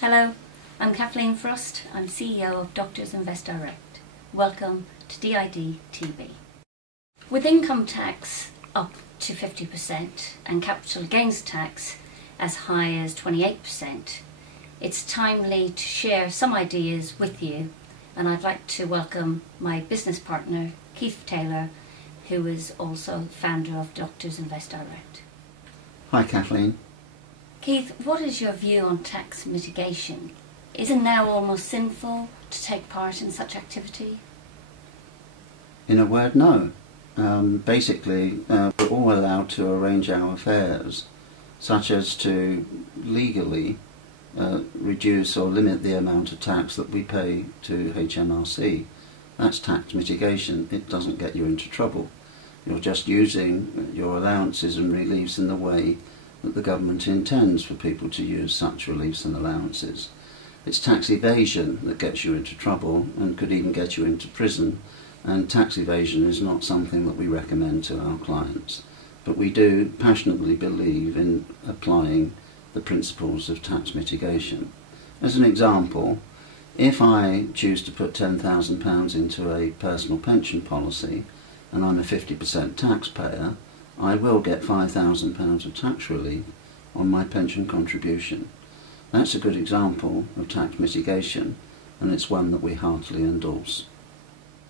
Hello, I'm Kathleen Frost. I'm CEO of Doctors Invest Direct. Welcome to DID TV. With income tax up to 50% and capital gains tax as high as 28%, it's timely to share some ideas with you, and I'd like to welcome my business partner, Keith Taylor, who is also founder of Doctors Invest Direct. Hi Kathleen. Keith, what is your view on tax mitigation? Is it now almost sinful to take part in such activity? In a word, no. Basically, we're all allowed to arrange our affairs, such as to legally reduce or limit the amount of tax that we pay to HMRC. That's tax mitigation. It doesn't get you into trouble. You're just using your allowances and reliefs in the way that the government intends for people to use such reliefs and allowances. It's tax evasion that gets you into trouble and could even get you into prison, and tax evasion is not something that we recommend to our clients. But we do passionately believe in applying the principles of tax mitigation. As an example, if I choose to put £10,000 into a personal pension policy and I'm a 50% taxpayer, I will get £5,000 of tax relief on my pension contribution. That's a good example of tax mitigation, and it's one that we heartily endorse.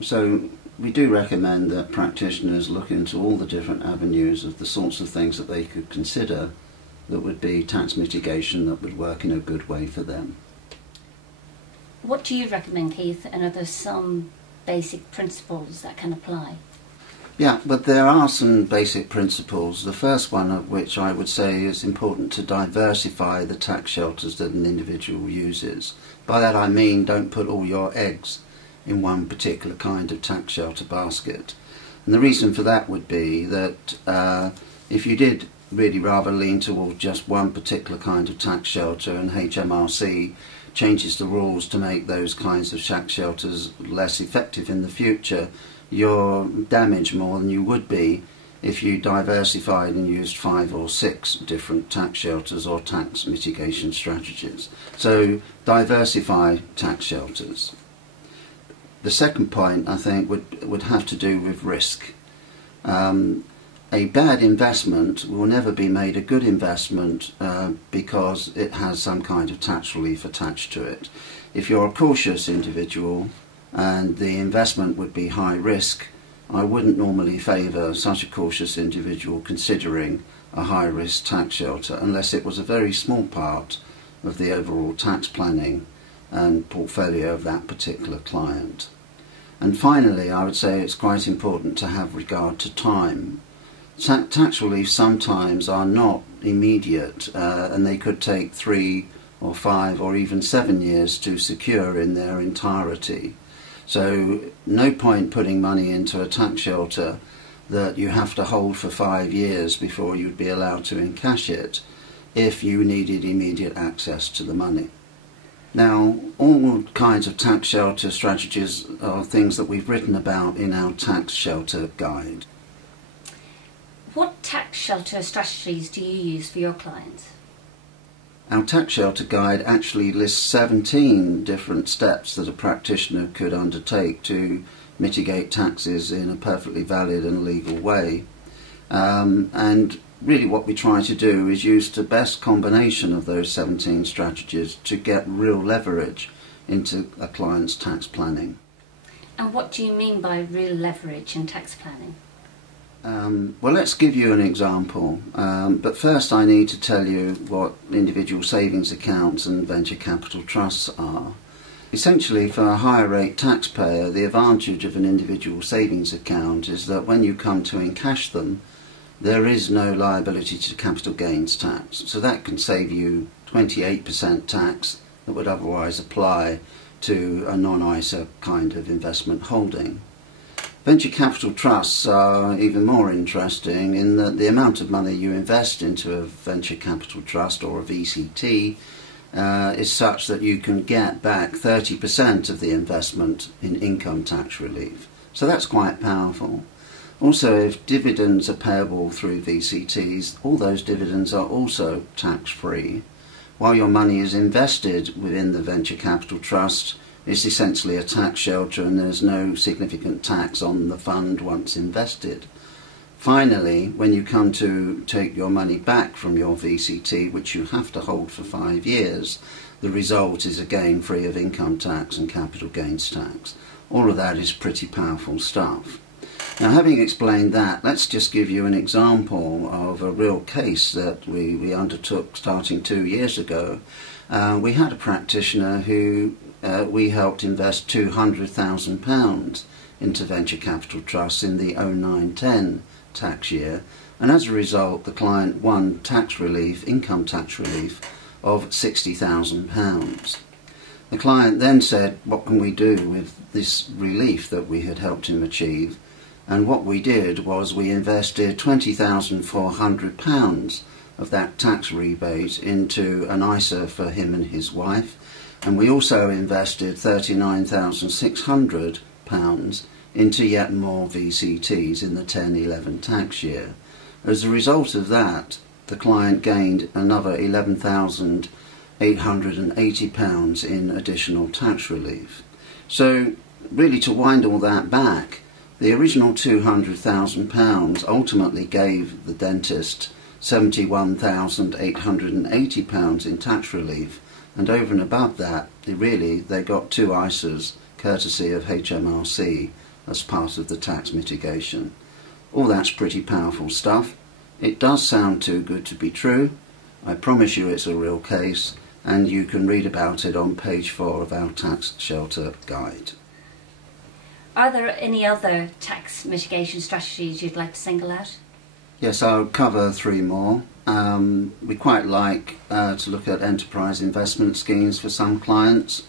So we do recommend that practitioners look into all the different avenues of the sorts of things that they could consider that would be tax mitigation that would work in a good way for them. What do you recommend, Keith, and are there some basic principles that can apply? Yeah, but there are some basic principles. The first one of which I would say is important to diversify the tax shelters that an individual uses. By that I mean don't put all your eggs in one particular kind of tax shelter basket. And the reason for that would be that if you did really rather lean towards just one particular kind of tax shelter and HMRC changes the rules to make those kinds of tax shelters less effective in the future, you're damaged more than you would be if you diversified and used 5 or 6 different tax shelters or tax mitigation strategies. So diversify tax shelters. The second point, I think, would have to do with risk. A bad investment will never be made a good investment because it has some kind of tax relief attached to it. If you're a cautious individual and the investment would be high risk, I wouldn't normally favour such a cautious individual considering a high risk tax shelter unless it was a very small part of the overall tax planning and portfolio of that particular client. And finally, I would say it's quite important to have regard to time. Tax relief sometimes are not immediate and they could take 3 or 5 or even 7 years to secure in their entirety. So no point putting money into a tax shelter that you have to hold for 5 years before you'd be allowed to encash it if you needed immediate access to the money. Now, all kinds of tax shelter strategies are things that we've written about in our tax shelter guide. What tax shelter strategies do you use for your clients? Our tax shelter guide actually lists 17 different steps that a practitioner could undertake to mitigate taxes in a perfectly valid and legal way. And really what we try to do is use the best combination of those 17 strategies to get real leverage into a client's tax planning. And what do you mean by real leverage in tax planning? Well, let's give you an example, but first I need to tell you what individual savings accounts and venture capital trusts are. Essentially, for a higher rate taxpayer, the advantage of an individual savings account is that when you come to encash them, there is no liability to capital gains tax. So that can save you 28% tax that would otherwise apply to a non-ISA kind of investment holding. Venture capital trusts are even more interesting in that the amount of money you invest into a venture capital trust or a VCT is such that you can get back 30% of the investment in income tax relief. So that's quite powerful. Also, if dividends are payable through VCTs, all those dividends are also tax-free. while your money is invested within the venture capital trust, it's essentially a tax shelter and there's no significant tax on the fund once invested. Finally, when you come to take your money back from your VCT, which you have to hold for 5 years, the result is again free of income tax and capital gains tax. All of that is pretty powerful stuff. Now, having explained that, let's just give you an example of a real case that we undertook starting 2 years ago. We had a practitioner who we helped invest £200,000 into venture capital trusts in the 09-10 tax year, and as a result the client won tax relief, income tax relief of £60,000. The client then said, what can we do with this relief that we had helped him achieve? And what we did was we invested £20,400 of that tax rebate into an ISA for him and his wife, and we also invested £39,600 into yet more VCTs in the 10-11 tax year. As a result of that, the client gained another £11,880 in additional tax relief. So really, to wind all that back, the original £200,000 ultimately gave the dentist £71,880 in tax relief, and over and above that, they got 2 ISAs courtesy of HMRC as part of the tax mitigation. All that's pretty powerful stuff. It does sound too good to be true. I promise you it's a real case, and you can read about it on page 4 of our tax shelter guide. Are there any other tax mitigation strategies you'd like to single out? Yes, I'll cover 3 more. We quite like to look at enterprise investment schemes for some clients.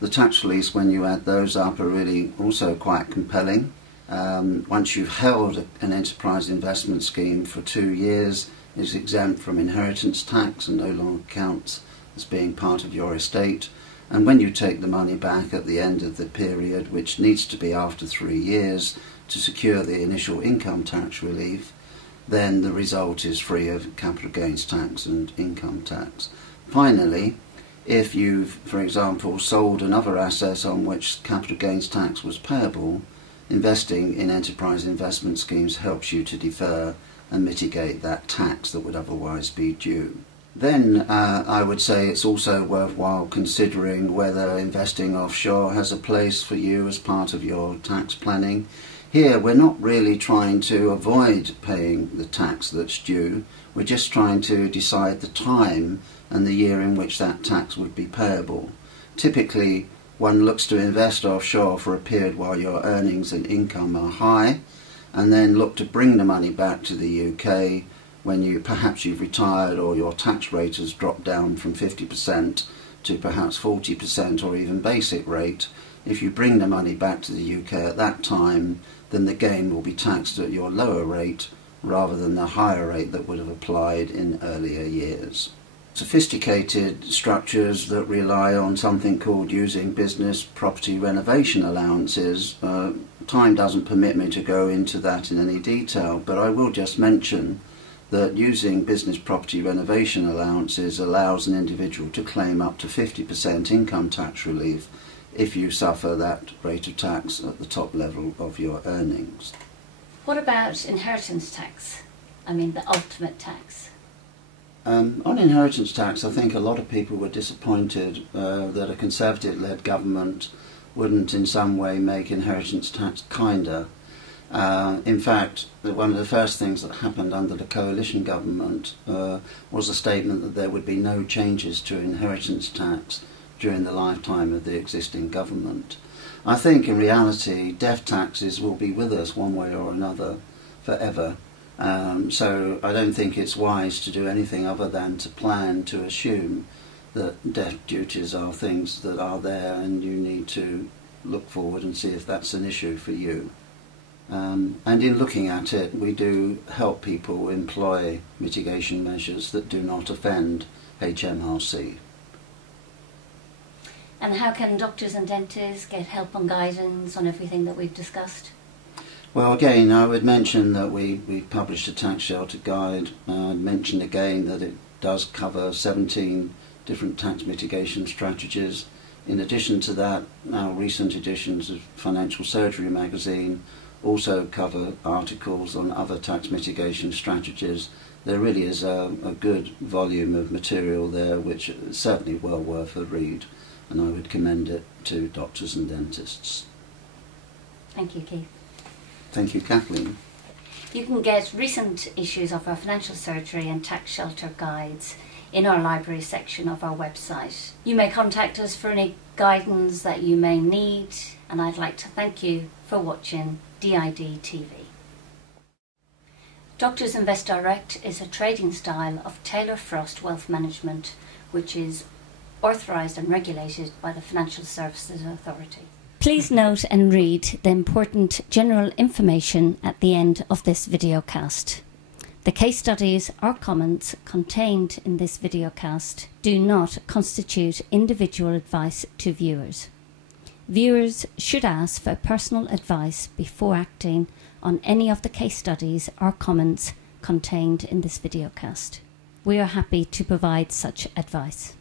The tax reliefs, when you add those up, are really also quite compelling. Once you've held an enterprise investment scheme for 2 years, it's exempt from inheritance tax and no longer counts as being part of your estate. And when you take the money back at the end of the period, which needs to be after 3 years to secure the initial income tax relief, then the result is free of capital gains tax and income tax. Finally, if you've, for example, sold another asset on which capital gains tax was payable, investing in enterprise investment schemes helps you to defer and mitigate that tax that would otherwise be due. Then I would say it's also worthwhile considering whether investing offshore has a place for you as part of your tax planning. Here we're not really trying to avoid paying the tax that's due, we're just trying to decide the time and the year in which that tax would be payable. Typically one looks to invest offshore for a period while your earnings and income are high, and then look to bring the money back to the UK when perhaps you've retired or your tax rate has dropped down from 50% to perhaps 40% or even basic rate. If you bring the money back to the UK at that time, then the gain will be taxed at your lower rate rather than the higher rate that would have applied in earlier years. Sophisticated structures that rely on something called using business property renovation allowances, time doesn't permit me to go into that in any detail, but I will just mention that using business property renovation allowances allows an individual to claim up to 50% income tax relief if you suffer that rate of tax at the top level of your earnings. What about inheritance tax? I mean the ultimate tax. On inheritance tax, I think a lot of people were disappointed that a Conservative-led government wouldn't in some way make inheritance tax kinder. In fact, one of the first things that happened under the coalition government was a statement that there would be no changes to inheritance tax during the lifetime of the existing government. I think in reality death taxes will be with us one way or another forever. So I don't think it's wise to do anything other than to plan to assume that death duties are things that are there and you need to look forward and see if that's an issue for you. And in looking at it, we do help people employ mitigation measures that do not offend HMRC. And how can doctors and dentists get help and guidance on everything that we've discussed? Well, again, I would mention that we published a tax shelter guide. I'd mention again that it does cover 17 different tax mitigation strategies. In addition to that, our recent editions of Financial Surgery magazine also cover articles on other tax mitigation strategies. There really is a good volume of material there which is certainly well worth a read, and I would commend it to doctors and dentists. Thank you, Keith. Thank you, Kathleen. You can get recent issues of our financial surgery and tax shelter guides in our library section of our website. You may contact us for any guidance that you may need, and I'd like to thank you for watching DID TV. Doctors Invest Direct is a trading style of Taylor Frost Wealth Management, which is authorised and regulated by the Financial Services Authority. Please note and read the important general information at the end of this videocast. The case studies or comments contained in this videocast do not constitute individual advice to viewers. Viewers should ask for personal advice before acting on any of the case studies or comments contained in this videocast. We are happy to provide such advice.